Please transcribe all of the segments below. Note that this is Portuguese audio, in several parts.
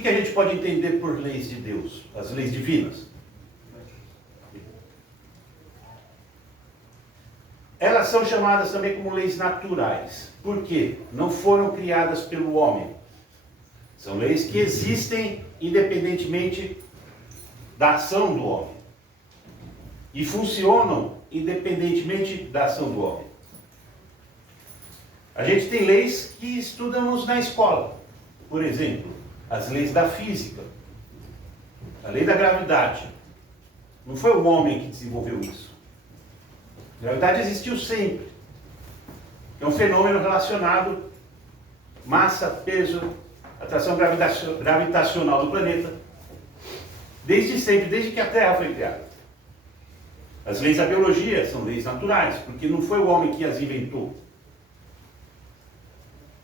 que a gente pode entender por leis de Deus, as leis divinas? Elas são chamadas também como leis naturais. Por quê? Não foram criadas pelo homem. São leis que existem independentemente da ação do homem. E funcionam independentemente da ação do homem. A gente tem leis que estudamos na escola. Por exemplo, as leis da física. A lei da gravidade. Não foi o homem que desenvolveu isso. A gravidade existiu sempre. É um fenômeno relacionado massa, peso, atração gravitacional do planeta. Desde sempre, desde que a Terra foi criada. As leis da biologia são leis naturais, porque não foi o homem que as inventou.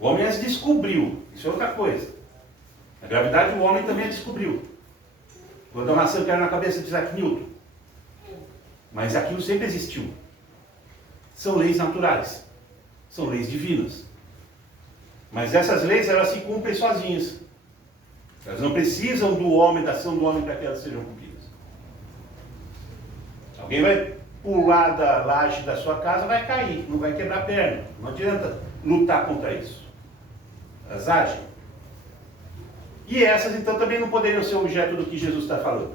O homem as descobriu. Isso é outra coisa. A gravidade o homem também a descobriu. Quando a maçã caiu na cabeça de Isaac Newton. Mas aquilo sempre existiu. São leis naturais. São leis divinas. Mas essas leis, elas se cumprem sozinhas. Elas não precisam do homem, da ação do homem, para que elas sejam cumpridas. Alguém vai pular da laje da sua casa, vai cair, não vai quebrar a perna. Não adianta lutar contra isso. Elas agem. E essas, então, também não poderiam ser objeto do que Jesus está falando.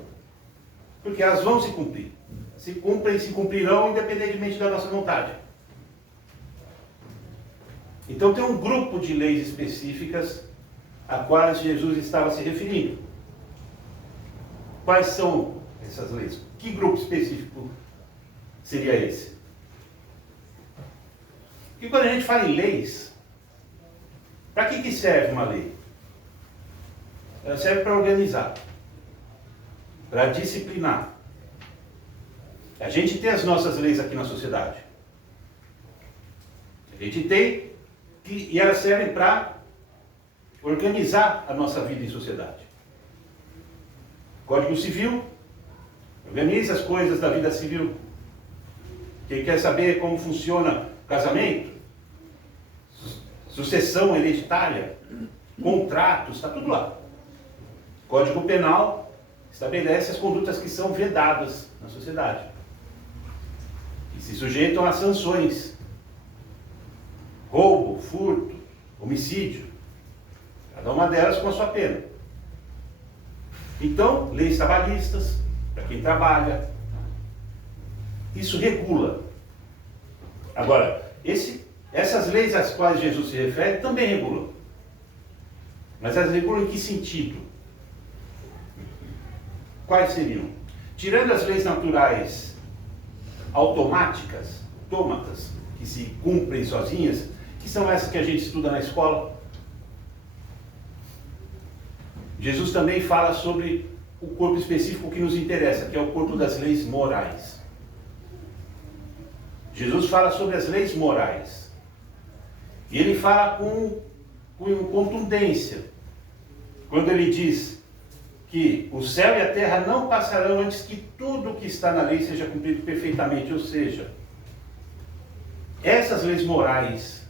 Porque elas vão se cumprir. Se cumprem e se cumprirão independentemente da nossa vontade. Então tem um grupo de leis específicas a quais Jesus estava se referindo. Quais são essas leis? Que grupo específico seria esse? Porque quando a gente fala em leis, para que serve uma lei? Ela serve para organizar, para disciplinar. A gente tem as nossas leis aqui na sociedade. A gente tem, e elas servem para organizar a nossa vida em sociedade. Código Civil organiza as coisas da vida civil. Quem quer saber como funciona o casamento, sucessão hereditária, contratos, está tudo lá. Código Penal estabelece as condutas que são vedadas na sociedade. E se sujeitam a sanções. Roubo, furto, homicídio. Cada uma delas com a sua pena. Então, leis trabalhistas, para quem trabalha. Isso regula. Agora, essas leis às quais Jesus se refere também regulam. Mas elas regulam em que sentido? Quais seriam? Tirando as leis naturais automáticas, autômatas, que se cumprem sozinhas, que são essas que a gente estuda na escola. Jesus também fala sobre o corpo específico que nos interessa, que é o corpo das leis morais. Jesus fala sobre as leis morais. E ele fala com contundência. Quando ele diz que o céu e a terra não passarão antes que tudo o que está na lei seja cumprido perfeitamente. Ou seja, essas leis morais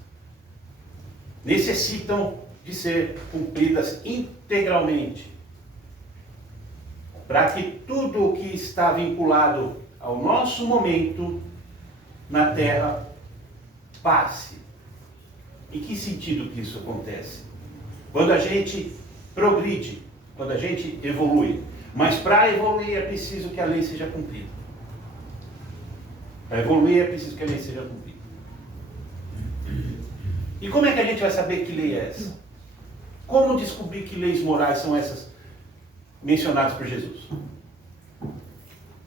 necessitam de ser cumpridas integralmente, para que tudo o que está vinculado ao nosso momento na Terra passe. Em que sentido que isso acontece? Quando a gente progride, quando a gente evolui. Mas para evoluir é preciso que a lei seja cumprida. Para evoluir é preciso que a lei seja cumprida. E como é que a gente vai saber que lei é essa? Como descobrir que leis morais são essas mencionadas por Jesus?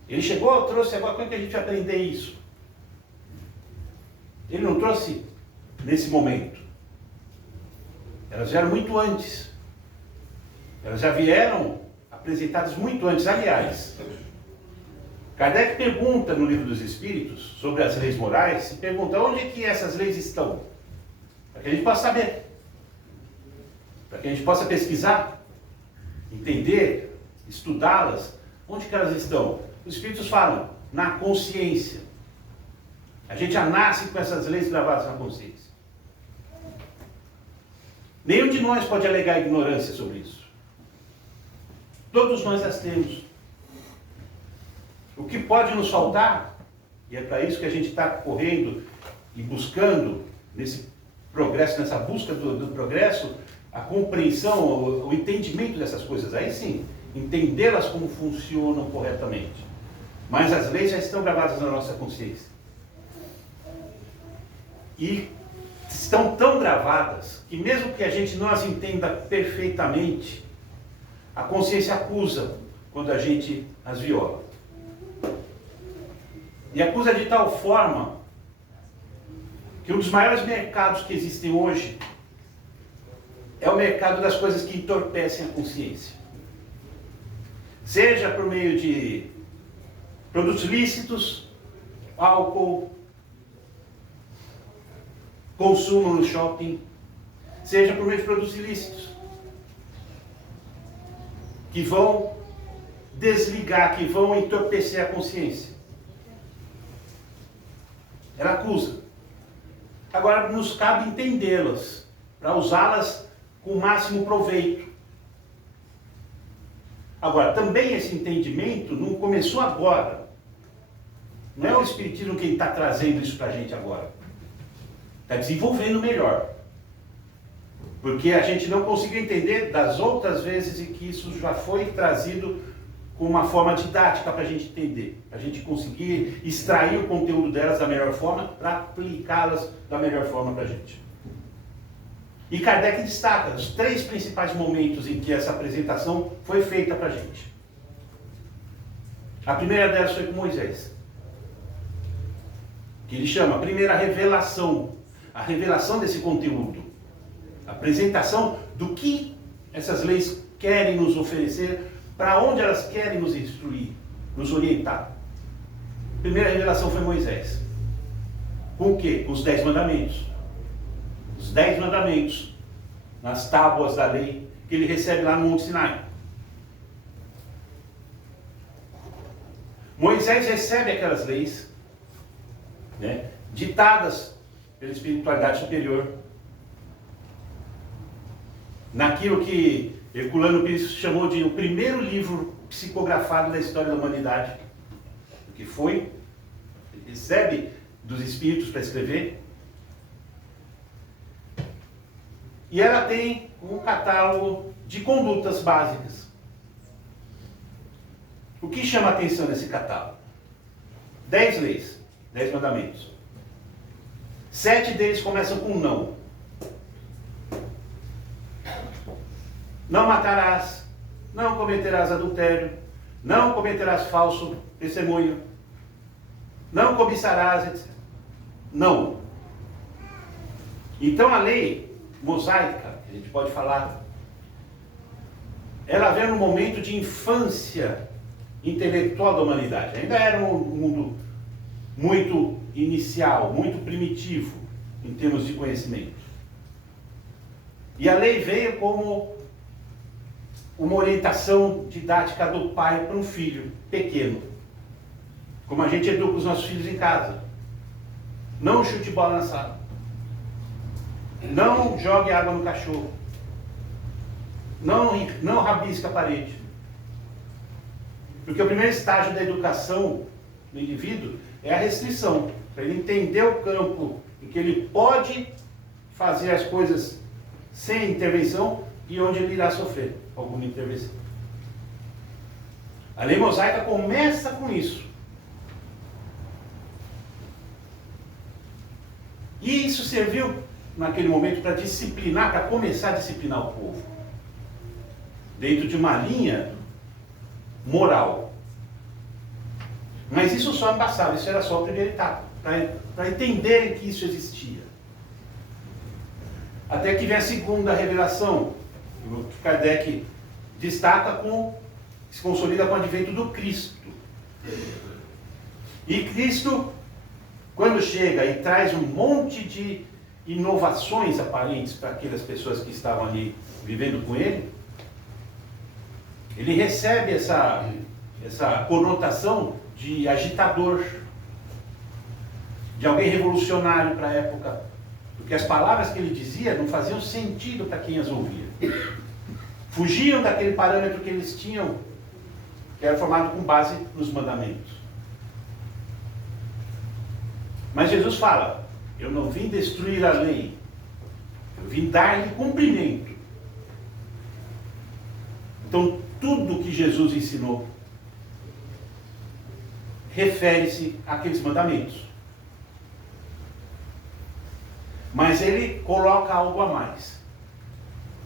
Ele chegou, trouxe agora, como é que a gente vai aprender isso? Ele não trouxe nesse momento. Elas vieram muito antes. Elas já vieram apresentadas muito antes. Aliás, Kardec pergunta no Livro dos Espíritos sobre as leis morais, e pergunta onde é que essas leis estão? Para que a gente possa saber. Para que a gente possa pesquisar, entender, estudá-las. Onde que elas estão? Os Espíritos falam, na consciência. A gente já nasce com essas leis gravadas na consciência. Nenhum de nós pode alegar ignorância sobre isso. Todos nós as temos. O que pode nos faltar, e é para isso que a gente está correndo e buscando, nesse progresso, nessa busca do progresso, a compreensão, o entendimento dessas coisas. Aí sim, entendê-las como funcionam corretamente. Mas as leis já estão gravadas na nossa consciência. E estão tão gravadas que mesmo que a gente não as entenda perfeitamente, a consciência acusa quando a gente as viola. E acusa de tal forma que um dos maiores mercados que existem hoje é o mercado das coisas que entorpecem a consciência. Seja por meio de produtos lícitos, álcool, consumo no shopping, seja por meio de produtos ilícitos, que vão desligar, que vão entorpecer a consciência. Ela acusa. Agora nos cabe entendê-las, para usá-las com o máximo proveito. Agora, também esse entendimento não começou agora. Não é o Espiritismo quem está trazendo isso para a gente agora. Está desenvolvendo melhor. Porque a gente não conseguiu entender das outras vezes em que isso já foi trazido com uma forma didática para a gente entender. Para a gente conseguir extrair o conteúdo delas da melhor forma, para aplicá-las da melhor forma para a gente. E Kardec destaca os 3 principais momentos em que essa apresentação foi feita para a gente. A primeira delas foi com Moisés, que ele chama a primeira revelação, a revelação desse conteúdo, a apresentação do que essas leis querem nos oferecer, para onde elas querem nos instruir, nos orientar. A primeira revelação foi Moisés. Com o quê? Com os 10 mandamentos. Os 10 mandamentos, nas tábuas da lei, que ele recebe lá no Monte Sinai. Moisés recebe aquelas leis, né, ditadas pela espiritualidade superior, naquilo que Herculano Pires chamou de o primeiro livro psicografado da história da humanidade, que foi, ele recebe dos espíritos para escrever, e ela tem um catálogo de condutas básicas. O que chama a atenção nesse catálogo? 10 leis, 10 mandamentos. 7 deles começam com não. Não matarás, não cometerás adultério, não cometerás falso testemunho, não cobiçarás, etc. Não. Então a lei mosaica, que a gente pode falar, ela vem num momento de infância intelectual da humanidade. Ainda era um mundo muito inicial, muito primitivo em termos de conhecimento. E a lei veio como uma orientação didática do pai para um filho pequeno. Como a gente educa os nossos filhos em casa. Não chute bola na sala. Não jogue água no cachorro. Não rabisque a parede. Porque o primeiro estágio da educação do indivíduo é a restrição. Para ele entender o campo em que ele pode fazer as coisas sem intervenção e onde ele irá sofrer alguma intervenção. A lei mosaica começa com isso. E isso serviu naquele momento para disciplinar, para começar a disciplinar o povo. Dentro de uma linha moral. Mas isso só não passava, isso era só a primeira etapa, para entenderem que isso existia. Até que vem a segunda revelação, que Kardec destaca se consolida com o advento do Cristo. E Cristo, quando chega e traz um monte de inovações aparentes para aquelas pessoas que estavam ali vivendo com ele, ele recebe essa conotação de agitador, de alguém revolucionário para a época, porque as palavras que ele dizia não faziam sentido para quem as ouvia. Fugiam daquele parâmetro que eles tinham que era formado com base nos mandamentos. Mas Jesus fala, eu não vim destruir a lei, eu vim dar-lhe cumprimento. Então, tudo que Jesus ensinou refere-se àqueles mandamentos. Mas ele coloca algo a mais,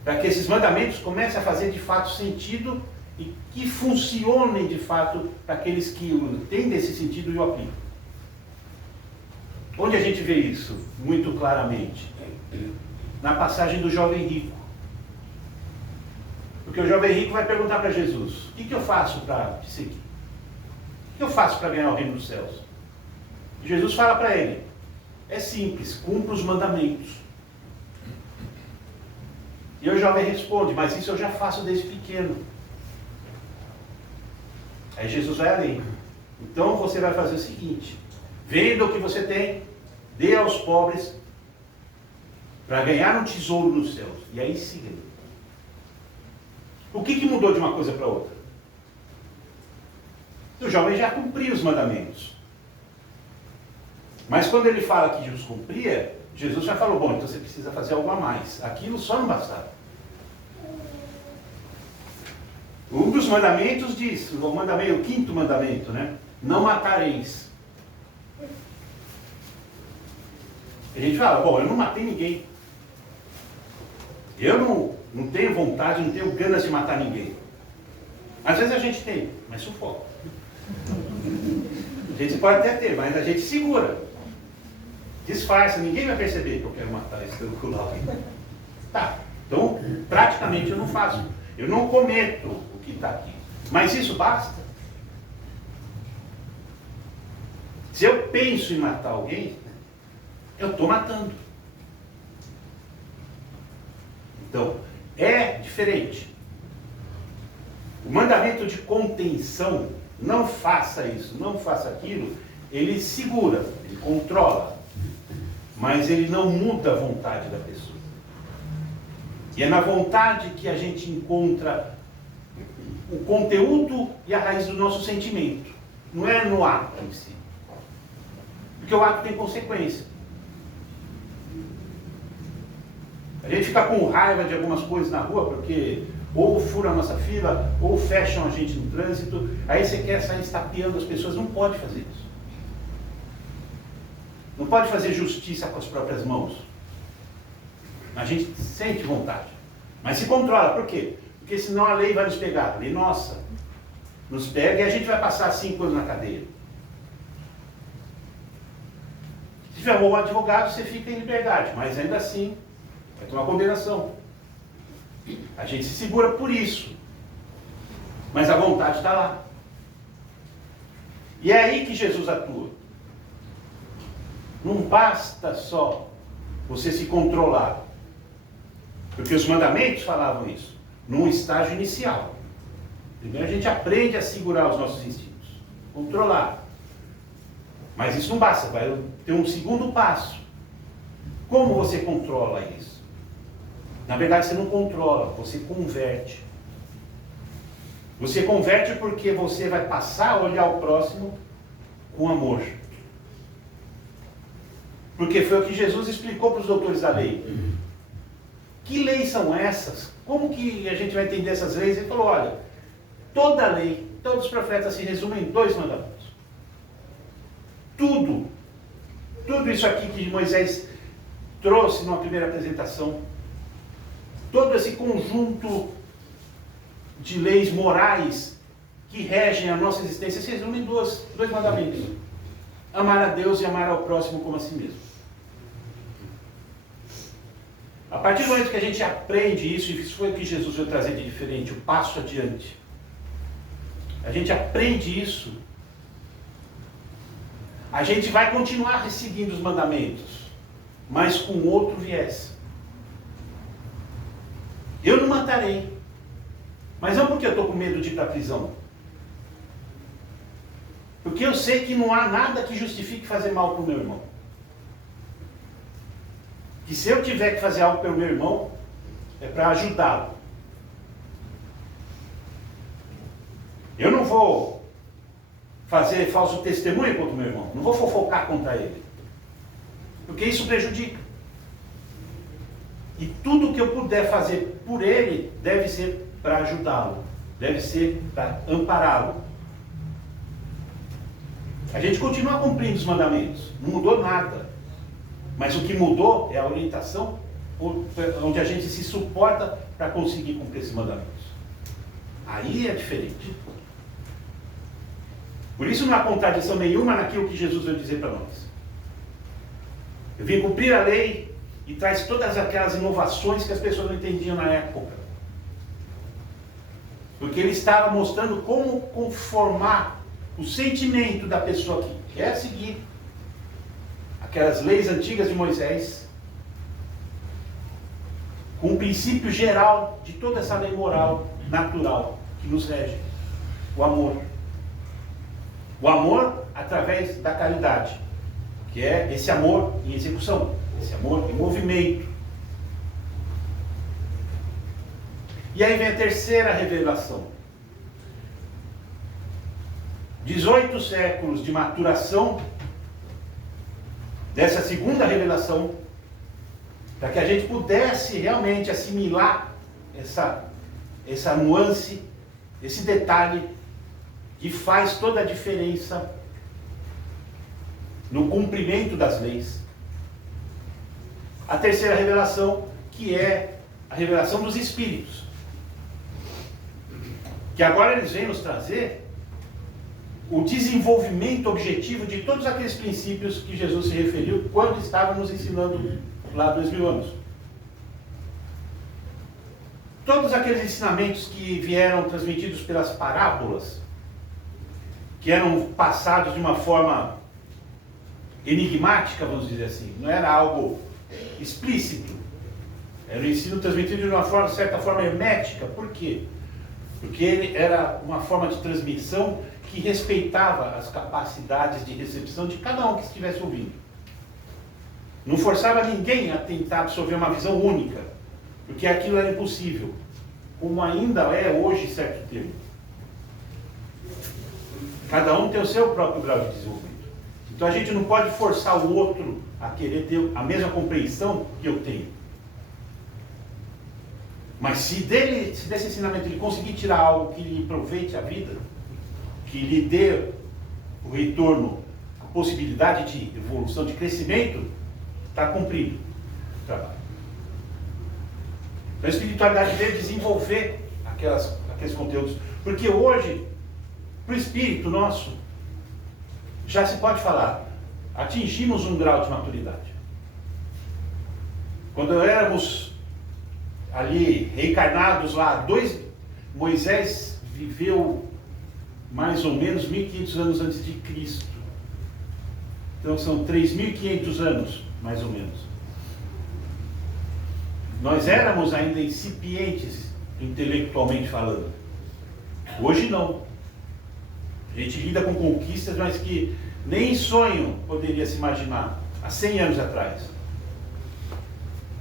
para que esses mandamentos comecem a fazer de fato sentido e que funcionem de fato para aqueles que entendem esse sentido e o aplicam. Onde a gente vê isso muito claramente? Na passagem do jovem rico. Porque o jovem rico vai perguntar para Jesus, o que eu faço para te seguir? O que eu faço para ganhar o reino dos céus? E Jesus fala para ele, é simples, cumpra os mandamentos. E o jovem responde, mas isso eu já faço desde pequeno. Aí Jesus vai além. Então você vai fazer o seguinte, venda o que você tem, dê aos pobres, para ganhar um tesouro nos céus. E aí siga. O que mudou de uma coisa para outra? O jovem já cumpria os mandamentos. Mas quando ele fala que os cumpria, Jesus já falou, bom, então você precisa fazer algo a mais. Aquilo só não bastava. Um dos mandamentos diz, o quinto mandamento, né? Não matareis. A gente fala, bom, eu não matei ninguém. Eu não tenho vontade, não tenho ganas de matar ninguém. Às vezes a gente tem, mas sufoca. A gente pode até ter, mas a gente segura. Disfarça, ninguém vai perceber que eu quero matar esse tranquilo. Tá, então praticamente eu não faço. Eu não cometo o que está aqui. Mas isso basta? Se eu penso em matar alguém, eu estou matando. Então, é diferente. O mandamento de contenção, não faça isso, não faça aquilo, ele segura, ele controla, mas ele não muda a vontade da pessoa. E é na vontade que a gente encontra o conteúdo e a raiz do nosso sentimento. Não é no ato em si. Porque o ato tem consequência. A gente fica com raiva de algumas coisas na rua, porque ou furam a nossa fila, ou fecham a gente no trânsito, aí você quer sair estapeando as pessoas, não pode fazer isso. Não pode fazer justiça com as próprias mãos. A gente sente vontade, mas se controla, por quê? Porque senão a lei vai nos pegar, a lei nossa, nos pega e a gente vai passar 5 anos na cadeia. Se tiver um bom advogado, você fica em liberdade, mas ainda assim, vai ter uma condenação. A gente se segura por isso. Mas a vontade está lá. E é aí que Jesus atua. Não basta só você se controlar. Porque os mandamentos falavam isso. Num estágio inicial. Primeiro a gente aprende a segurar os nossos instintos. Controlar. Mas isso não basta. Vai ter um segundo passo. Como você controla isso? Na verdade, você não controla, você converte. Você converte porque você vai passar a olhar o próximo com amor. Porque foi o que Jesus explicou para os doutores da lei. Que leis são essas? Como que a gente vai entender essas leis? Ele falou, olha, toda a lei, todos os profetas se resumem em 2 mandamentos. Tudo isso aqui que Moisés trouxe numa primeira apresentação, todo esse conjunto de leis morais que regem a nossa existência se resume em 2 mandamentos. Amar a Deus e amar ao próximo como a si mesmo. A partir do momento que a gente aprende isso, e isso foi o que Jesus veio trazer de diferente, o passo adiante. A gente aprende isso, a gente vai continuar seguindo os mandamentos, mas com outro viés. Eu não matarei. Mas não porque eu estou com medo de ir para a prisão. Porque eu sei que não há nada que justifique fazer mal para o meu irmão. Que se eu tiver que fazer algo pelo meu irmão, é para ajudá-lo. Eu não vou fazer falso testemunho contra o meu irmão, não vou fofocar contra ele, porque isso prejudica. E tudo que eu puder fazer por ele deve ser para ajudá-lo, deve ser para ampará-lo. A gente continua cumprindo os mandamentos, não mudou nada, mas o que mudou é a orientação onde a gente se suporta para conseguir cumprir esses mandamentos. Aí é diferente. Por isso não há contradição nenhuma naquilo que Jesus veio dizer para nós. Eu vim cumprir a lei e traz todas aquelas inovações que as pessoas não entendiam na época. Porque ele estava mostrando como conformar o sentimento da pessoa que quer seguir aquelas leis antigas de Moisés com o princípio geral de toda essa lei moral, natural, que nos rege. O amor. O amor através da caridade, que é esse amor em execução, esse amor em movimento. E aí vem a terceira revelação. 18 séculos de maturação dessa segunda revelação, para que a gente pudesse realmente assimilar essa nuance, esse detalhe que faz toda a diferença no cumprimento das leis. A terceira revelação, que é a revelação dos Espíritos, que agora eles vêm nos trazer o desenvolvimento objetivo de todos aqueles princípios que Jesus se referiu quando estava nos ensinando lá há 2000 anos. Todos aqueles ensinamentos que vieram transmitidos pelas parábolas, que eram passados de uma forma enigmática, vamos dizer assim, não era algo explícito, era um ensino transmitido de uma forma, certa forma hermética. Por quê? Porque ele era uma forma de transmissão que respeitava as capacidades de recepção de cada um que estivesse ouvindo. Não forçava ninguém a tentar absorver uma visão única, porque aquilo era impossível, como ainda é hoje certo termo. Cada um tem o seu próprio grau de desenvolvimento. Então a gente não pode forçar o outro a querer ter a mesma compreensão que eu tenho. Mas se desse ensinamento ele conseguir tirar algo que lhe aproveite a vida, que lhe dê o retorno, a possibilidade de evolução, de crescimento, está cumprido o trabalho. Então a espiritualidade veio desenvolver aqueles conteúdos. Porque hoje, para o espírito nosso, já se pode falar, atingimos um grau de maturidade. Quando éramos ali reencarnados lá, Moisés viveu mais ou menos 1500 anos antes de Cristo. Então são 3500 anos, mais ou menos. Nós éramos ainda incipientes, intelectualmente falando. Hoje não. A gente lida com conquistas, mas que nem em sonho poderia se imaginar há 100 anos atrás.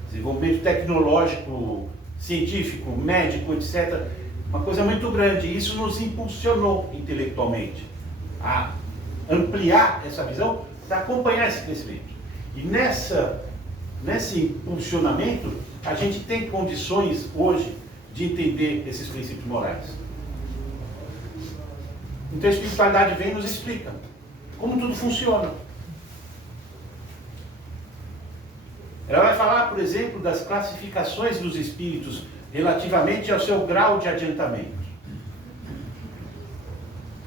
Desenvolvimento tecnológico, científico, médico, etc. Uma coisa muito grande. Isso nos impulsionou intelectualmente a ampliar essa visão para acompanhar esse crescimento. E nesse impulsionamento, a gente tem condições hoje de entender esses princípios morais. Então a espiritualidade vem e nos explica como tudo funciona. Ela vai falar, por exemplo, das classificações dos espíritos relativamente ao seu grau de adiantamento.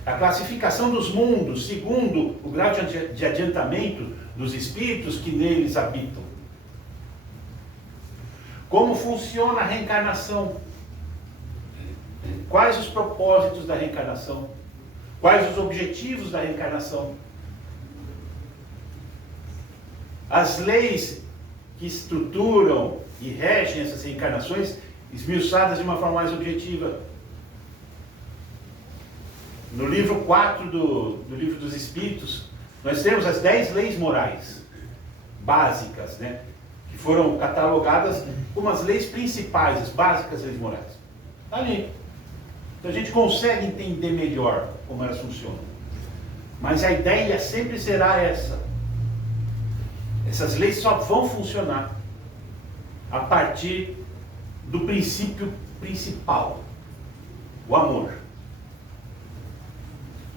A classificação dos mundos segundo o grau de adiantamento dos espíritos que neles habitam. Como funciona a reencarnação? Quais os propósitos da reencarnação? Quais os objetivos da reencarnação? As leis que estruturam e regem essas reencarnações, esmiuçadas de uma forma mais objetiva. No livro 4 do Livro dos Espíritos, nós temos as 10 leis morais básicas, né? Que foram catalogadas como as leis principais, as básicas leis morais. Está ali. Então a gente consegue entender melhor como elas funcionam. Mas a ideia sempre será essa. Essas leis só vão funcionar a partir do princípio principal, o amor.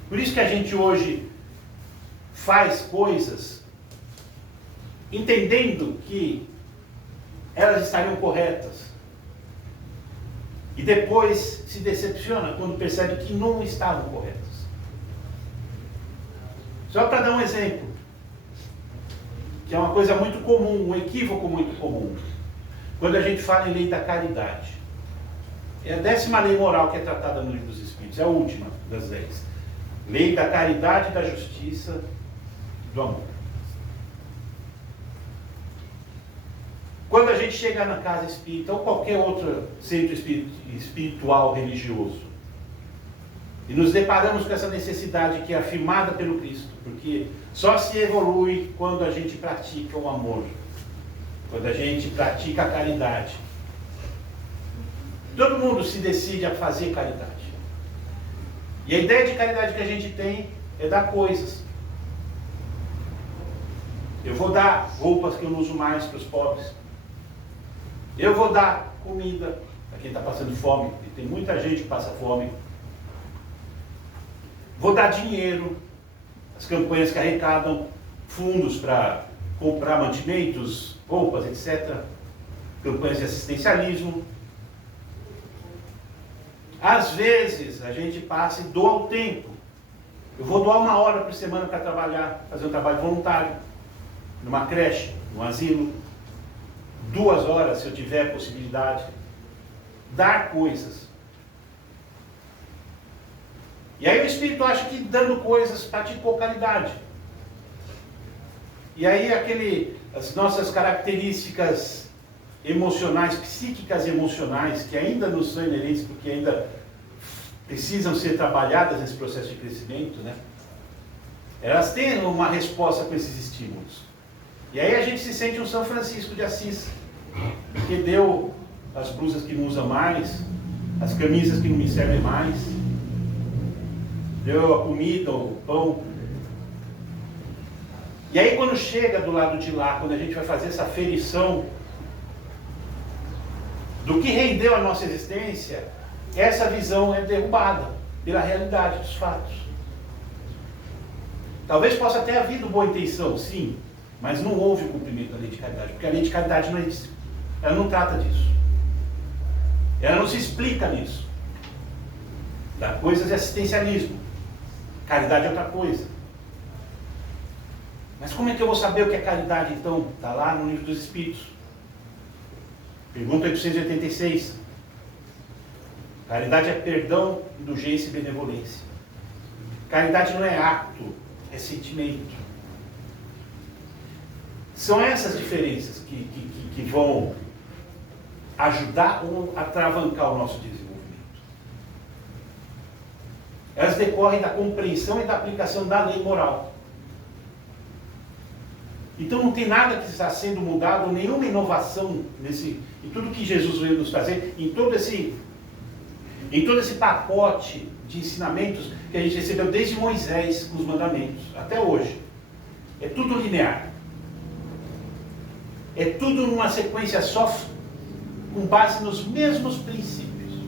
Por isso que a gente hoje faz coisas entendendo que elas estariam corretas. E depois se decepciona quando percebe que não estavam corretas. Só para dar um exemplo, que é uma coisa muito comum, um equívoco muito comum, quando a gente fala em lei da caridade. É a 10ª lei moral que é tratada no Livro dos Espíritos, é a última das 10. Lei da caridade, da justiça e do amor. Quando a gente chega na casa espírita ou qualquer outro centro espiritual religioso e nos deparamos com essa necessidade que é afirmada pelo Cristo, porque só se evolui quando a gente pratica o amor, quando a gente pratica a caridade. Todo mundo se decide a fazer caridade. E a ideia de caridade que a gente tem é dar coisas. Eu vou dar roupas que eu não uso mais para os pobres. Eu vou dar comida para quem está passando fome, e tem muita gente que passa fome. Vou dar dinheiro, as campanhas que arrecadam fundos para comprar mantimentos, roupas, etc. Campanhas de assistencialismo. Às vezes a gente passa e doa o tempo. Eu vou doar 1 hora por semana para trabalhar, fazer um trabalho voluntário, numa creche, num asilo. 2 horas, se eu tiver possibilidade. Dar coisas. E aí o Espírito acha que dando coisas praticou caridade. E aí as nossas características emocionais, psíquicas emocionais, que ainda nos são inerentes, porque ainda precisam ser trabalhadas nesse processo de crescimento, né? Elas têm uma resposta com esses estímulos. E aí a gente se sente um São Francisco de Assis, que deu as blusas que não usa mais, as camisas que não me servem mais, deu a comida, o pão. E aí quando chega do lado de lá, quando a gente vai fazer essa aferição do que rendeu a nossa existência, essa visão é derrubada pela realidade dos fatos. Talvez possa ter havido boa intenção, sim, mas não houve o cumprimento da lei de caridade, porque a lei de caridade não é isso. Ela não trata disso. Ela não se explica nisso. Dá coisas de assistencialismo. Caridade é outra coisa. Mas como é que eu vou saber o que é caridade, então? Está lá no Livro dos Espíritos. Pergunta 886. Caridade é perdão, indulgência e benevolência. Caridade não é ato, é sentimento. São essas diferenças que vão ajudar ou atravancar o nosso desenvolvimento. Elas decorrem da compreensão e da aplicação da lei moral. Então não tem nada que está sendo mudado, nenhuma inovação em tudo que Jesus veio nos trazer, em todo esse pacote de ensinamentos que a gente recebeu desde Moisés com os mandamentos, até hoje. É tudo linear. É tudo numa sequência só, com base nos mesmos princípios.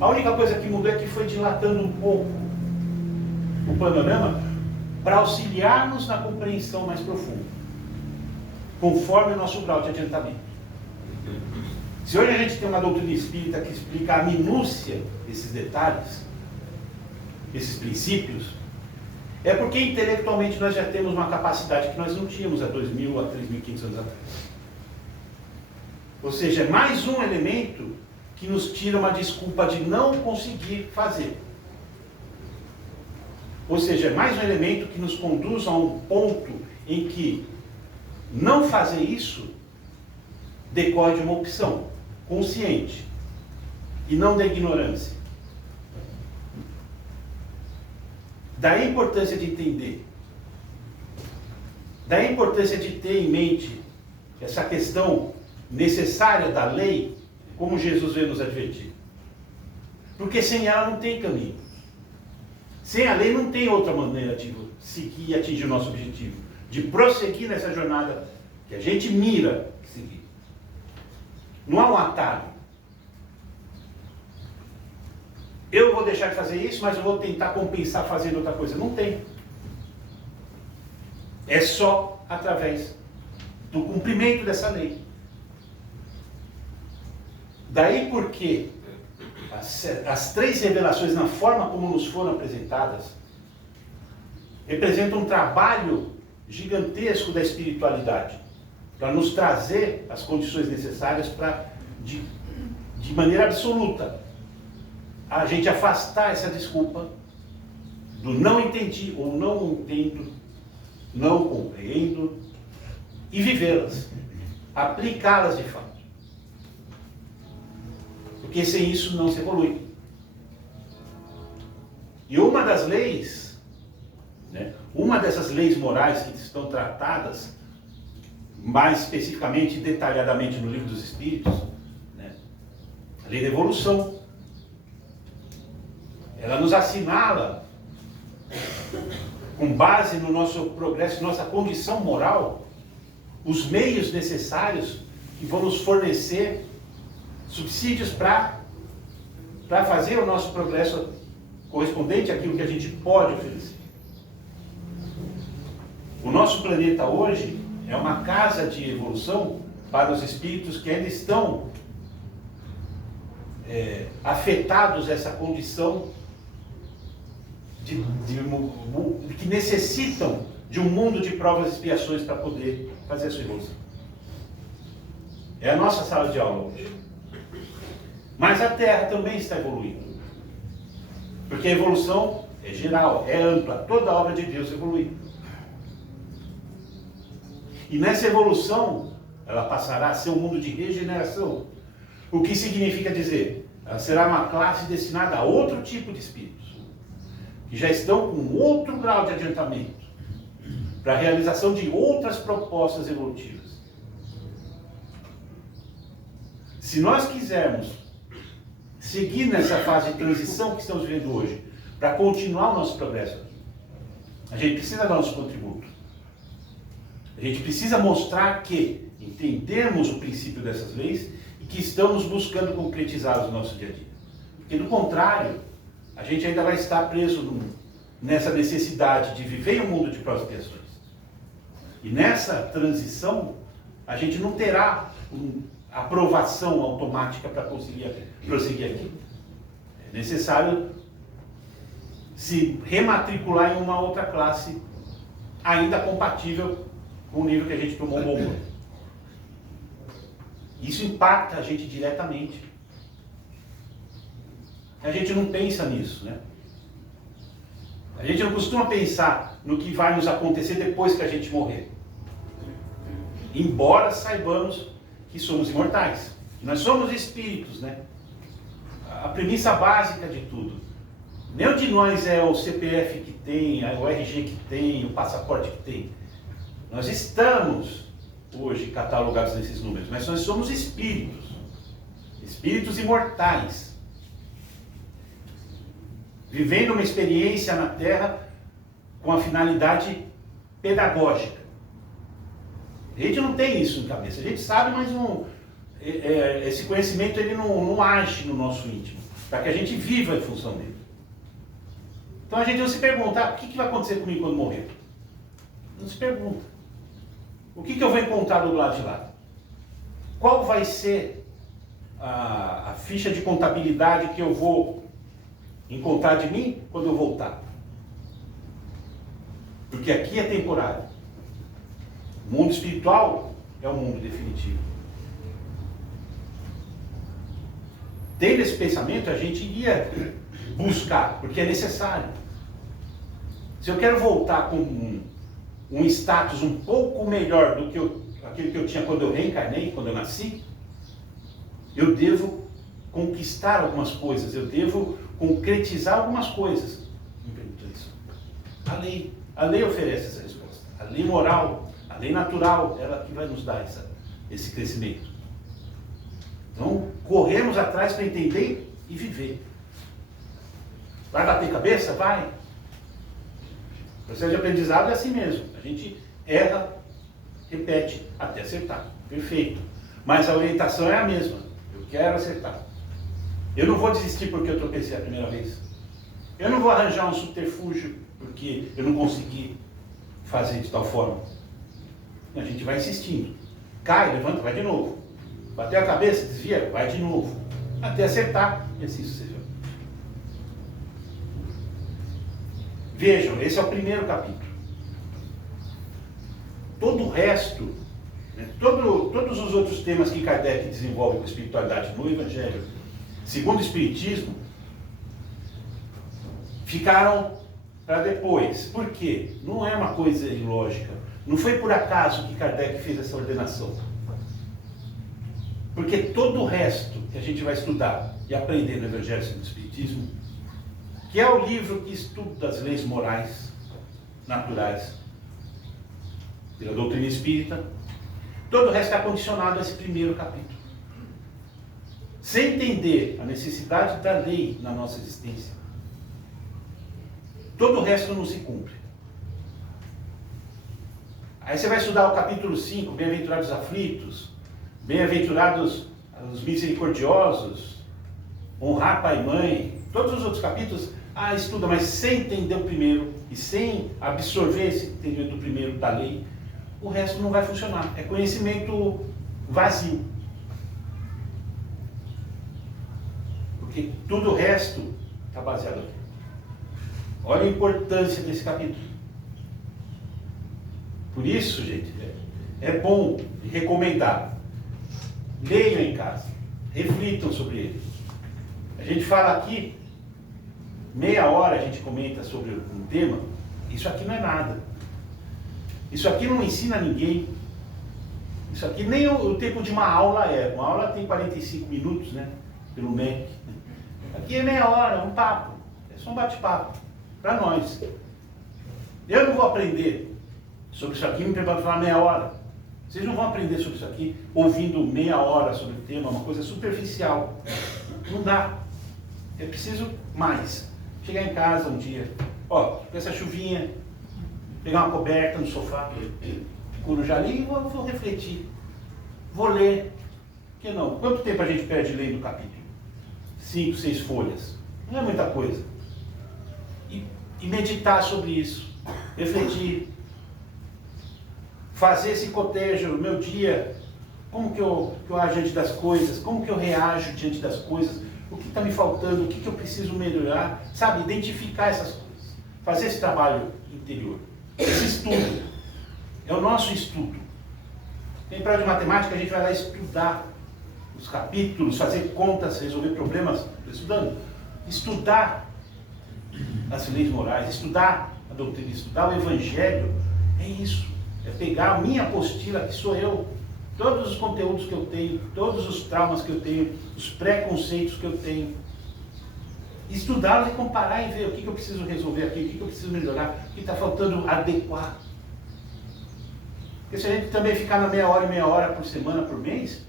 A única coisa que mudou é que foi dilatando um pouco o panorama para auxiliarmos na compreensão mais profunda, conforme o nosso grau de adiantamento. Se hoje a gente tem uma doutrina espírita que explica a minúcia desses detalhes, desses princípios, é porque intelectualmente nós já temos uma capacidade que nós não tínhamos há 2.000, a 3.500 anos atrás. Ou seja, é mais um elemento que nos tira uma desculpa de não conseguir fazer. Ou seja, é mais um elemento que nos conduz a um ponto em que não fazer isso decorre de uma opção consciente e não da ignorância. Daí a importância de entender, daí a importância de ter em mente essa questão necessária da lei, como Jesus veio nos advertir. Porque sem ela não tem caminho. Sem a lei não tem outra maneira de seguir e atingir o nosso objetivo, de prosseguir nessa jornada que a gente mira seguir. Não há um atalho. Eu vou deixar de fazer isso, mas eu vou tentar compensar fazendo outra coisa. Não tem. É só através do cumprimento dessa lei. Daí porque as 3 revelações, na forma como nos foram apresentadas, representam um trabalho gigantesco da espiritualidade, para nos trazer as condições necessárias para, de maneira absoluta, a gente afastar essa desculpa do não entendi ou não entendo, não compreendo, e vivê-las, aplicá-las de fato. Porque sem isso não se evolui. E uma das leis, uma dessas leis morais que estão tratadas mais especificamente, detalhadamente no Livro dos Espíritos, a lei da evolução, ela nos assinala, com base no nosso progresso, nossa condição moral, os meios necessários que vão nos fornecer subsídios para fazer o nosso progresso correspondente àquilo que a gente pode oferecer. O nosso planeta hoje é uma casa de evolução para os espíritos que ainda estão afetados a essa condição que necessitam de um mundo de provas e expiações para poder fazer a sua evolução. É a nossa sala de aula hoje. Mas a Terra também está evoluindo. Porque a evolução é geral, é ampla. Toda a obra de Deus evolui. E nessa evolução, ela passará a ser um mundo de regeneração. O que significa dizer? Ela será uma classe destinada a outro tipo de espíritos, que já estão com outro grau de adiantamento, para a realização de outras propostas evolutivas. Se nós quisermos seguir nessa fase de transição que estamos vivendo hoje, para continuar o nosso progresso aqui, a gente precisa dar nosso contributo. A gente precisa mostrar que entendemos o princípio dessas leis e que estamos buscando concretizá-las no nosso dia a dia. Porque, do contrário, a gente ainda vai estar preso nessa necessidade de viver em um mundo de provas e expiações. E nessa transição, a gente não terá aprovação automática para conseguir prosseguir aqui. É necessário se rematricular em uma outra classe ainda compatível com o nível que a gente tomou um bom banho. Isso impacta a gente diretamente. A gente não pensa nisso, né? A gente não costuma pensar no que vai nos acontecer depois que a gente morrer. Embora saibamos que somos imortais. Nós somos espíritos, né? A premissa básica de tudo. Nenhum de nós é o CPF que tem, o RG que tem, o passaporte que tem. Nós estamos hoje catalogados nesses números, mas nós somos espíritos. Espíritos imortais. Vivendo uma experiência na Terra com a finalidade pedagógica. A gente não tem isso em cabeça. A gente sabe, mas esse conhecimento ele não age no nosso íntimo, para que a gente viva em função dele. Então a gente não se pergunta, o que vai acontecer comigo quando morrer? Não se pergunta. O que eu vou encontrar do lado de lá? Qual vai ser a ficha de contabilidade que eu vou encontrar de mim quando eu voltar? Porque aqui é temporário. O mundo espiritual é o mundo definitivo. Tendo esse pensamento, a gente iria buscar, porque é necessário. Se eu quero voltar com um status um pouco melhor do que aquele que eu tinha quando eu reencarnei, quando eu nasci, eu devo conquistar algumas coisas, eu devo concretizar algumas coisas. Me pergunta isso. A lei oferece essa resposta. A lei moral, a lei natural, ela que vai nos dar esse crescimento. Então, corremos atrás para entender e viver. Vai bater cabeça? Vai. O processo de aprendizado é assim mesmo. A gente erra, repete, até acertar. Perfeito. Mas a orientação é a mesma. Eu quero acertar. Eu não vou desistir porque eu tropecei a primeira vez. Eu não vou arranjar um subterfúgio porque eu não consegui fazer de tal forma. A gente vai insistindo. Cai, levanta, vai de novo. Bateu a cabeça, desvia, vai de novo. Até acertar e assim sucessivamente. Vejam, esse é o primeiro capítulo. Todo o resto, né, todos os outros temas que Kardec desenvolve com espiritualidade no Evangelho, segundo o Espiritismo, ficaram para depois. Por quê? Não é uma coisa ilógica. Não foi por acaso que Kardec fez essa ordenação. Porque todo o resto que a gente vai estudar e aprender no Evangelho segundo o Espiritismo, que é o livro que estuda as leis morais naturais pela doutrina espírita, todo o resto está condicionado a esse primeiro capítulo. Sem entender a necessidade da lei na nossa existência, todo o resto não se cumpre. Aí você vai estudar o capítulo 5, Bem-aventurados os aflitos, Bem-aventurados os misericordiosos, honrar pai e mãe, todos os outros capítulos, estuda, mas sem entender o primeiro e sem absorver esse entendimento do primeiro da lei, o resto não vai funcionar. É conhecimento vazio. Porque tudo o resto está baseado aqui. Olha a importância desse capítulo. Por isso, gente, é bom recomendar. Leiam em casa. Reflitam sobre ele. A gente fala aqui, meia hora a gente comenta sobre um tema. Isso aqui não é nada. Isso aqui não ensina ninguém. Isso aqui nem o tempo de uma aula é. Uma aula tem 45 minutos, né? Pelo MEC. Aqui é meia hora, um papo. É só um bate-papo. Para nós. Eu não vou aprender sobre isso aqui me preparando para falar meia hora. Vocês não vão aprender sobre isso aqui ouvindo meia hora sobre o tema, uma coisa superficial. Não dá. É preciso mais. Chegar em casa um dia, com essa chuvinha, pegar uma coberta no sofá, coruja ali e vou refletir. Vou ler. Por que não? Quanto tempo a gente perde lendo o capítulo? 5, 6 folhas. Não é muita coisa. E meditar sobre isso. Refletir. Fazer esse cotejo no meu dia. Como que eu ajo diante das coisas? Como que eu reajo diante das coisas? O que está me faltando? O que eu preciso melhorar? Sabe, identificar essas coisas. Fazer esse trabalho interior. Esse estudo. É o nosso estudo. Tem prova de matemática, a gente vai lá estudar os capítulos, fazer contas, resolver problemas. Estou estudando. Estudar as leis morais, estudar a doutrina, estudar o Evangelho. É isso. É pegar a minha apostila, que sou eu, todos os conteúdos que eu tenho, todos os traumas que eu tenho, os preconceitos que eu tenho, estudá-los e comparar e ver o que eu preciso resolver aqui, o que eu preciso melhorar, o que está faltando adequar. Porque se a gente também ficar na meia hora por semana, por mês,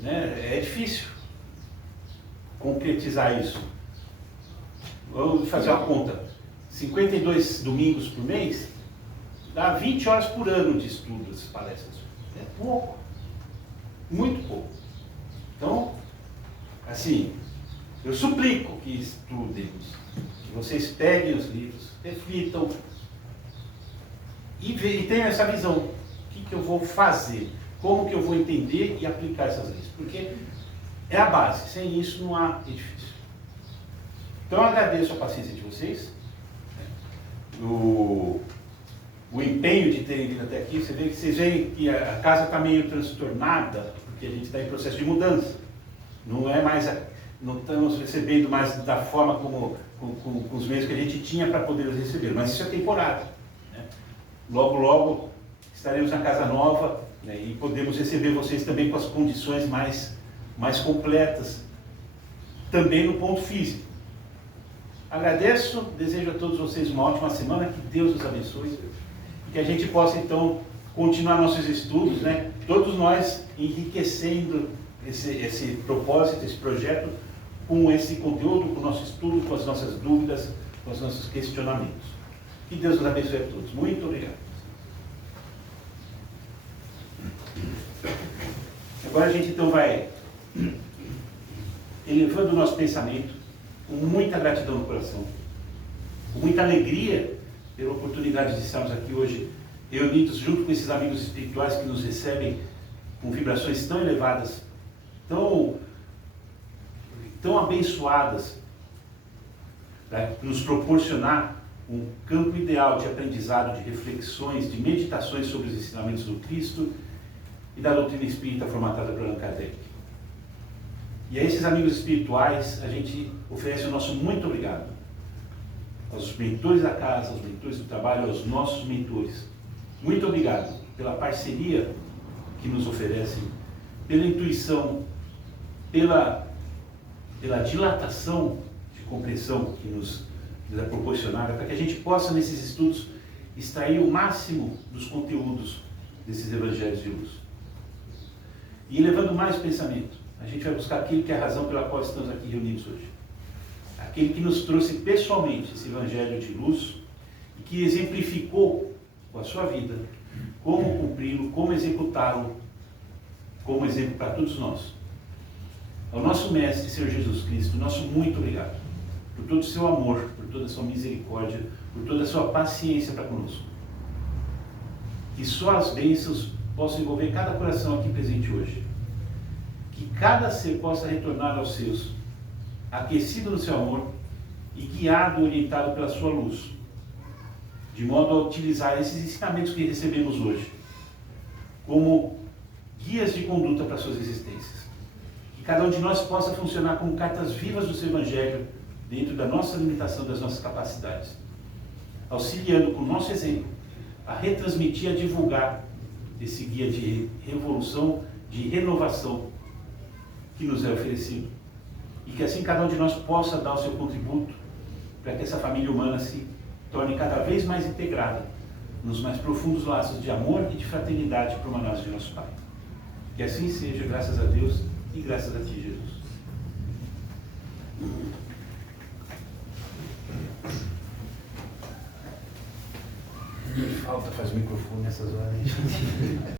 né, é difícil concretizar isso. Vamos fazer uma conta. 52 domingos por mês, dá 20 horas por ano de estudo essas palestras. É pouco. Muito pouco. Então, assim, eu suplico que estudem, que vocês peguem os livros, reflitam e tenham essa visão. O que eu vou fazer? Como que eu vou entender e aplicar essas leis? Porque é a base. Sem isso não há edifício. Então eu agradeço a paciência de vocês. O empenho de terem vindo até aqui. Vocês veem que a casa está meio transtornada, porque a gente está em processo de mudança. Não é mais, não estamos recebendo mais da forma como com os meios que a gente tinha para poder os receber, mas isso é temporário. Né? Logo, logo estaremos na casa nova, né, e podemos receber vocês também com as condições mais completas, também no ponto físico. Agradeço, desejo a todos vocês uma ótima semana, que Deus os abençoe, e que a gente possa então continuar nossos estudos, né? Todos nós enriquecendo esse propósito, esse projeto, com esse conteúdo, com o nosso estudo, com as nossas dúvidas, com os nossos questionamentos. Que Deus nos abençoe a todos. Muito obrigado. Agora a gente então vai elevando o nosso pensamento com muita gratidão no coração, com muita alegria pela oportunidade de estarmos aqui hoje reunidos junto com esses amigos espirituais que nos recebem com vibrações tão elevadas, tão abençoadas, para nos proporcionar um campo ideal de aprendizado, de reflexões, de meditações sobre os ensinamentos do Cristo e da doutrina espírita formatada por Allan Kardec. E a esses amigos espirituais a gente oferece o nosso muito obrigado aos mentores da casa, aos mentores do trabalho, aos nossos mentores. Muito obrigado pela parceria que nos oferecem, pela intuição, pela dilatação de compreensão que nos é proporcionada, para que a gente possa, nesses estudos, extrair o máximo dos conteúdos desses evangelhos de luz. E elevando mais o pensamento, a gente vai buscar aquilo que é a razão pela qual estamos aqui reunidos hoje. Aquele que nos trouxe pessoalmente esse evangelho de luz e que exemplificou com a sua vida como cumpri-lo, como executá-lo, como exemplo para todos nós. Ao nosso Mestre, Senhor Jesus Cristo, nosso muito obrigado por todo o seu amor, por toda a sua misericórdia, por toda a sua paciência para conosco. Que só as bênçãos possam envolver cada coração aqui presente hoje. Que cada ser possa retornar aos seus, aquecido no seu amor e guiado, orientado pela sua luz, de modo a utilizar esses ensinamentos que recebemos hoje como guias de conduta para suas existências. Que cada um de nós possa funcionar como cartas vivas do seu Evangelho dentro da nossa limitação, das nossas capacidades, auxiliando com o nosso exemplo a retransmitir, a divulgar esse guia de revolução, de renovação que nos é oferecido. E que assim cada um de nós possa dar o seu contributo para que essa família humana se torne cada vez mais integrada nos mais profundos laços de amor e de fraternidade por uma nós de nosso Pai. Que assim seja, graças a Deus e graças a Ti, Jesus. Falta faz o microfone nessas horas, gente.